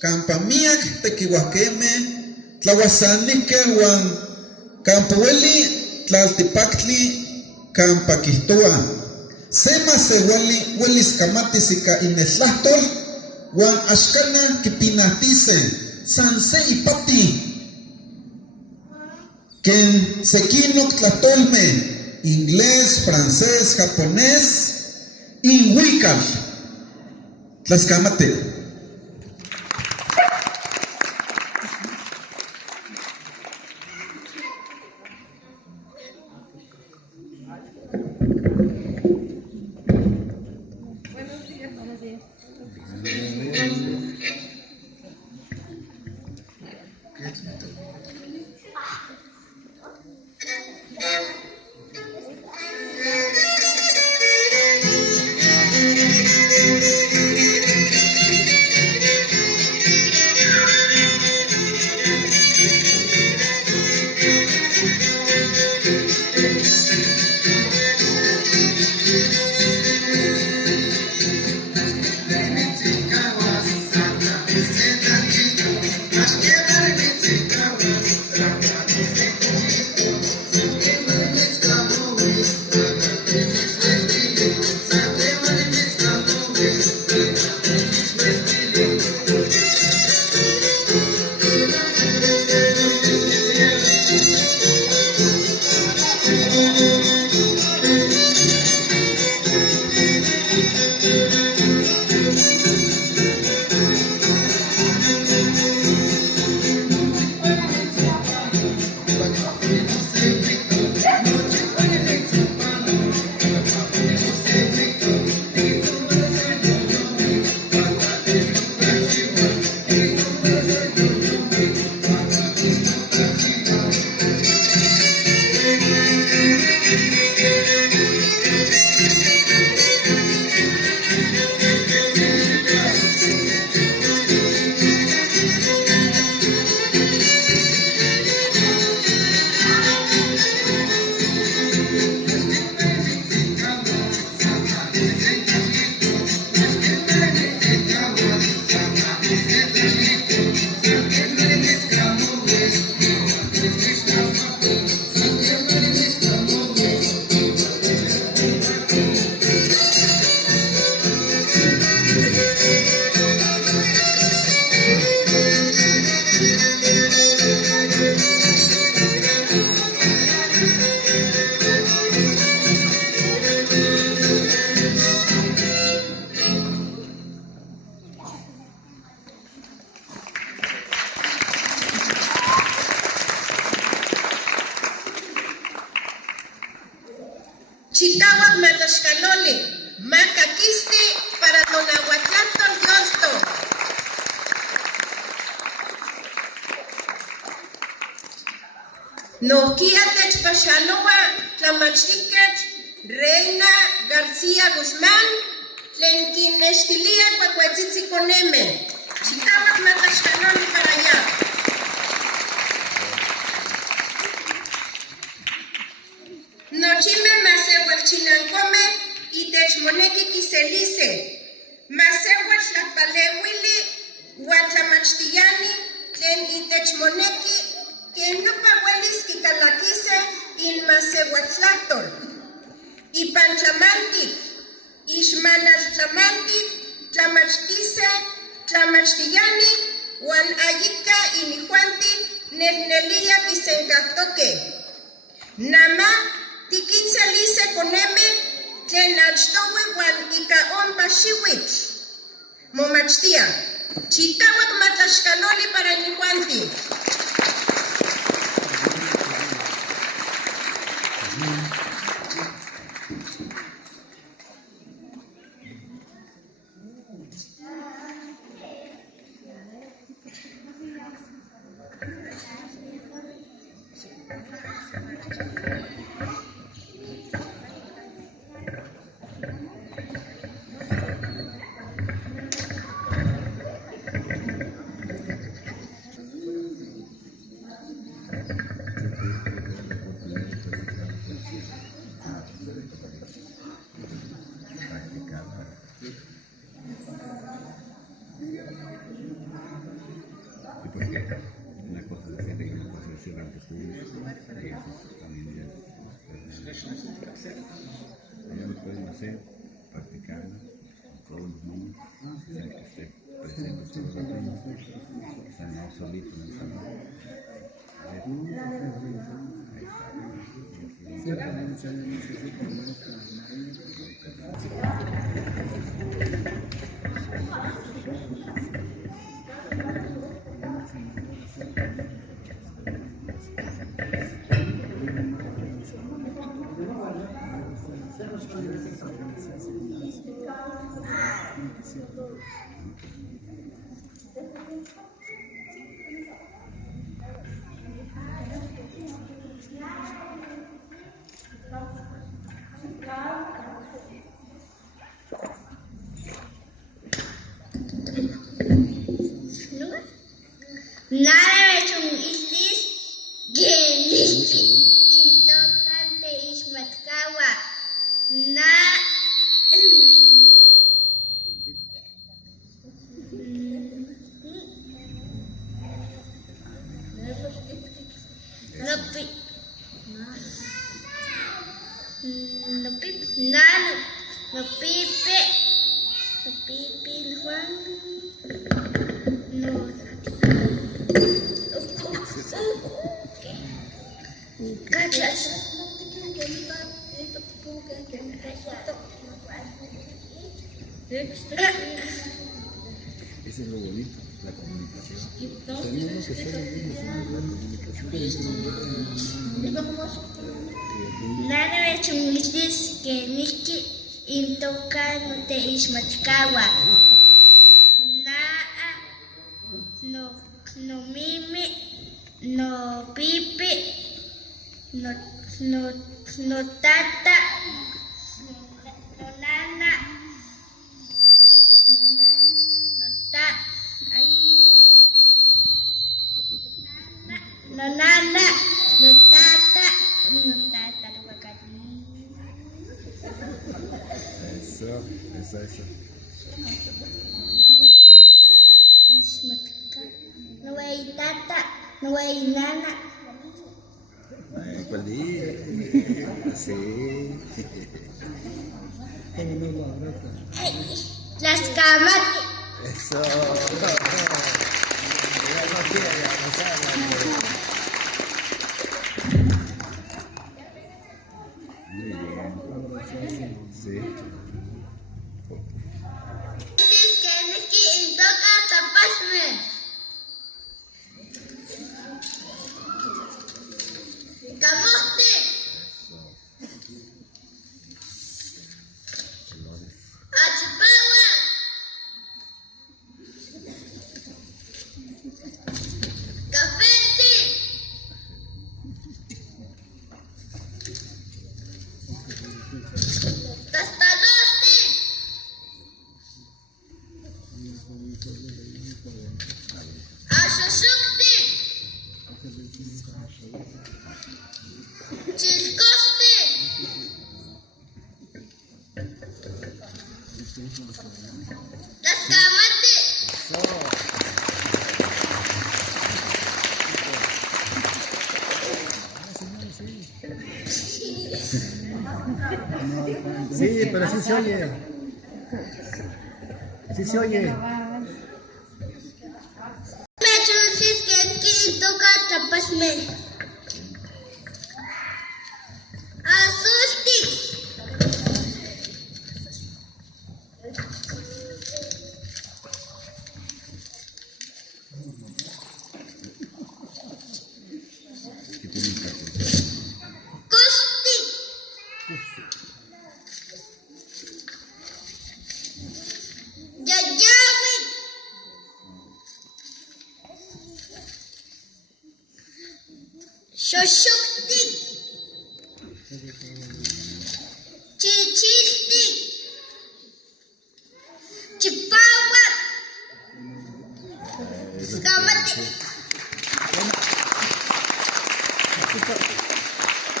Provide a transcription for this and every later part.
campa miak tequihuaqueme, tlahuasanique huan campueli tlaltipactli campa quihtua. Sema se huelis camatisika ineslahtol, huan ashkana kipinatise, san se ipati. Ken sequinoc tlatolme, inglés, francés, japonés, inhuical. Tlascamate. Chicahuac Matlaxcaloli, Macaquiste para Tonahuatlantol Yolto. Noquia Techpachaloa, Tlamachtiquet, Reina García Guzmán, Tlenquin Nextilia Cuacuetzitziconeme. Chicahuac Matlaxcaloli para allá. Nochime masewel chinancome y techmoneki kiselice. Masewel tlapalewili huatlamachtiani tlen itechmoneki que nopa huelis kikalakise in masewetlahtol. Ipan tlamantik, ixmanal tlamantik, tlamachtise, tlamachtiani, huan ayika inihuanti netnelia kisenkahtoke. Nama tikitzalice coneme tlen achtowe huan ika ompa xiuitl. Momachtia. Chicahuac Matlaxcaloli para inihuanti. Y pues que una cosa es decir y una cosa es decir ante su y eso también ya ellos lo pueden hacer, practicarlo todos los niños, sin que esté presente todos los niños, están no solitos en el salón. Nada chung islis geniki intokante ismatkawa na Eso es lo bonito, la comunicación. Tenemos que ser amigos en la comunicación. nada chung islis geniki intokante ismatkawa na no mimi no pipi no tata no nana no ta ay no nana no tata no wakati Eso. ismatka no hay tata no hay nana ¿Cuál día? Sí. las camas Eso. Ya no quiere, ya no sabe. Muy bien. Sí. Geniki intoka tapasme kamote achipawa kafeti tastadosti ashashukti chiskosti taskamati Sí, pero sí se oye. Sí se oye. Mechusis genki intoka tapasme asusti kusti jajawi shoshukti chichisti chipawak skamati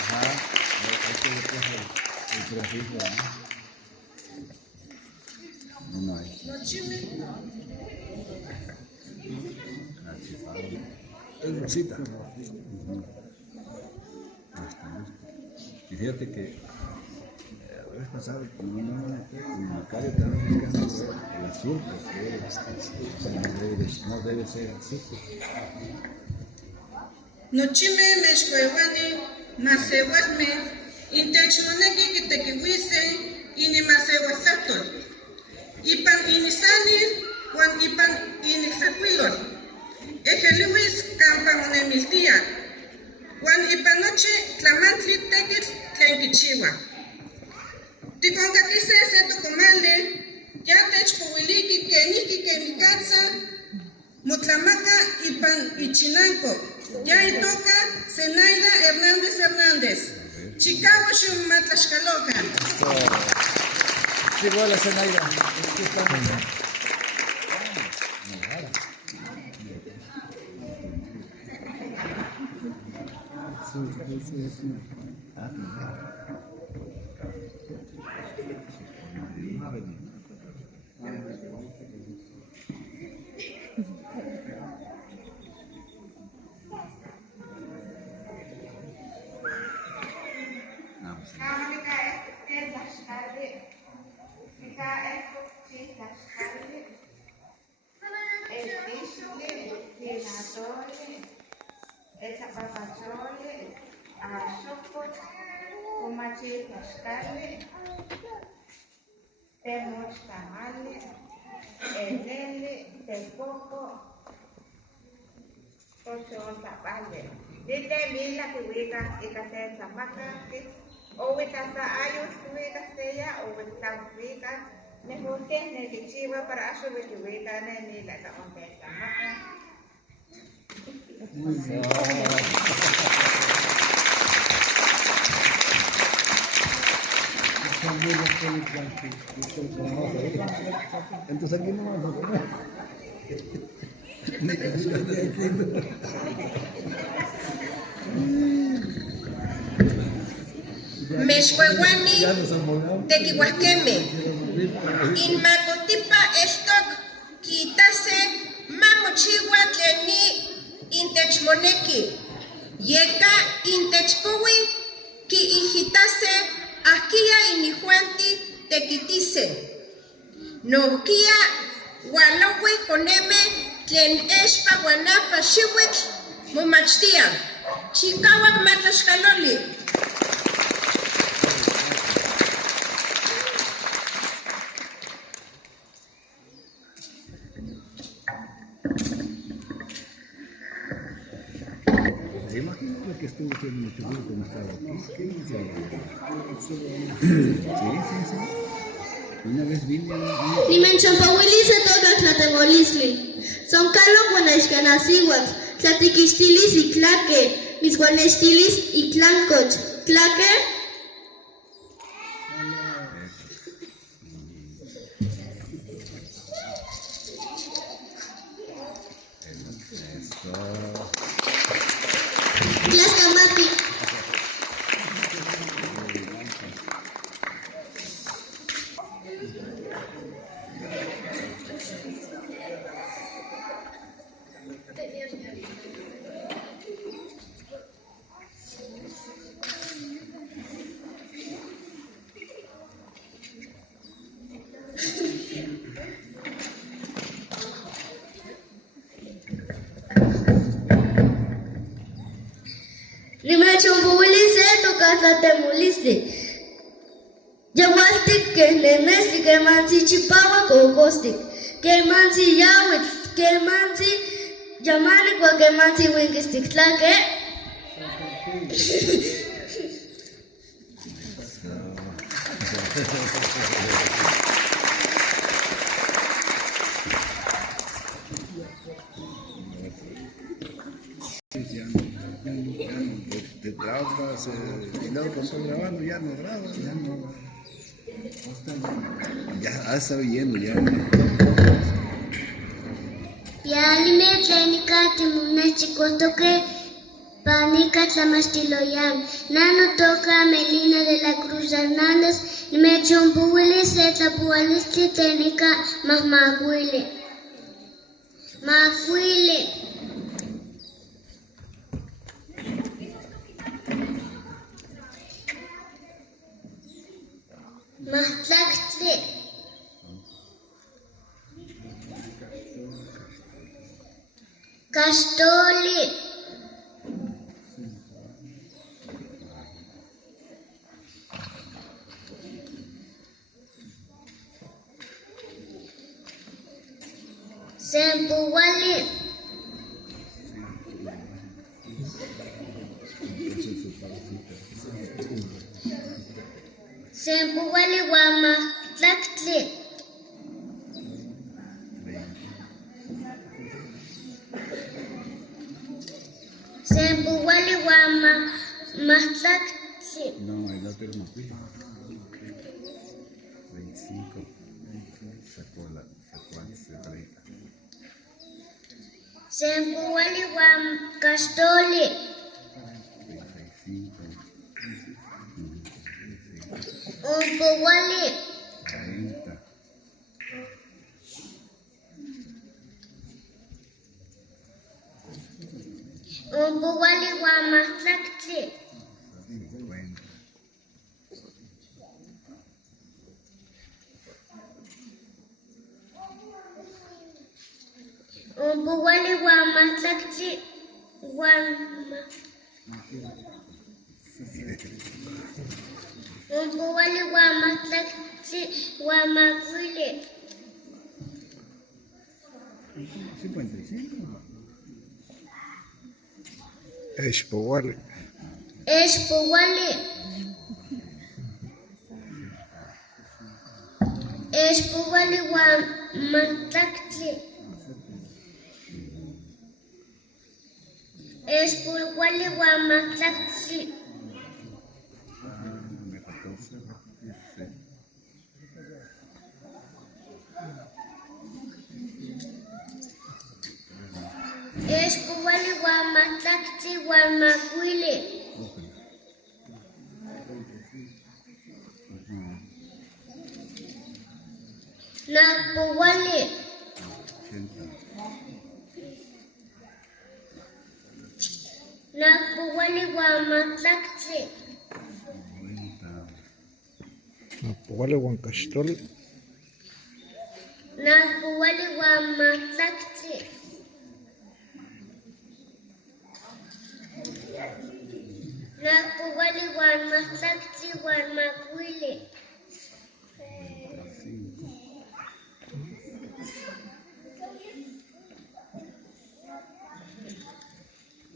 Ajá. Hay que le puso el prefijo, ¿no? No hay. cita. Y fíjate que la vez pasada, como no me en Macario también buscando el azul, porque no debe ser así. Nochime mexcuevani, masewasme, intechmoneki kitekiwise, inimasewasatol. Ipan inisani, Juan ipan inixacuilol. Ejeliwis campan onemiltia. Juan ipanoche tlamantli tekitl tlenkichiwa. Tikoncaquise se tocomale, ya techpowiliki keniki kenikatza, motlamaca ipan ichinanco. Ya itoca Zenaida Hernández. Chicago Shumatlaxcaloca. Sí, hola, Zenaida. Dite mila kiwika ikase samaka owita sa ayos kiwika seya owita kiwika nehote ne kichiwa para aso kiwika ne mila ka onte samaka. Entonces aquí no vamos a comer. Mexcuehuani, tequihuasqueme. Inmacotipa estok quitase mamochiwa tleni intechmoneki. Yeka intechpuwi ki hijitase ahkia inijuanti tequitise. Nohkia walowi koneme tlen expa guanapa xiwitl momachtia. Chikawak matlaxkaloli. Imagínate que estuvo haciendo mucho ruido cuando estaba aquí. ¿Qué hizo? Sí. Una vez vine Nimenchampawili se toca tlatemolisli. Son calo guanexcanasihuat, tlatiquistilis y claque, mis guanextilis y tlancoch. Claque. Tlaxcamati. Nimenchampawili se toca tlatemolisli. Yahualtic que nenesli que mansi chipawa cocostic. Que mansi yawit, que mansi yamani kwa que mansi winkistic. Tlaque. te grabas, y luego cuando estás grabando ya no grabas, ya ha estado lleno ya. Pialime tlenica timunechikotoque panica tlamastiloyan. Nano toca Melina de la Cruz Hernández. Nimechompuili se tlapualistli tlenica mahmacuili. Macuili. Castoli. Sempuwali. Sempuwali Huamatlactli. Sempuwali Huamatlactli. No, el otro es Macuila. 25. Sacó se 30. Sempuwali Huamcastoli. 35. Umpuwali. 40. Umpuwali Huamatlactli. 50. Umpuwali Huamatlactli. Umpuwali Huamatlactli Huamacuili. 55. Expoguale. Expuwali. Expuwali Huamatlactli. Expuwali Huamatlactli. Me faltó 16. Expuwali Huamatlactli Huamacuili. Napuwali. 80. Napuwali Huamatlactli. 90. Napuwali Huancastoli. Napuwali Huamatlactli. Napuwali Huamatlactli Huamacuili.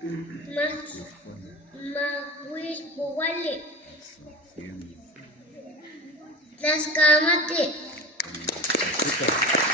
35. Mahuilpuwali. 100. Tlaxcamati. Azúcar.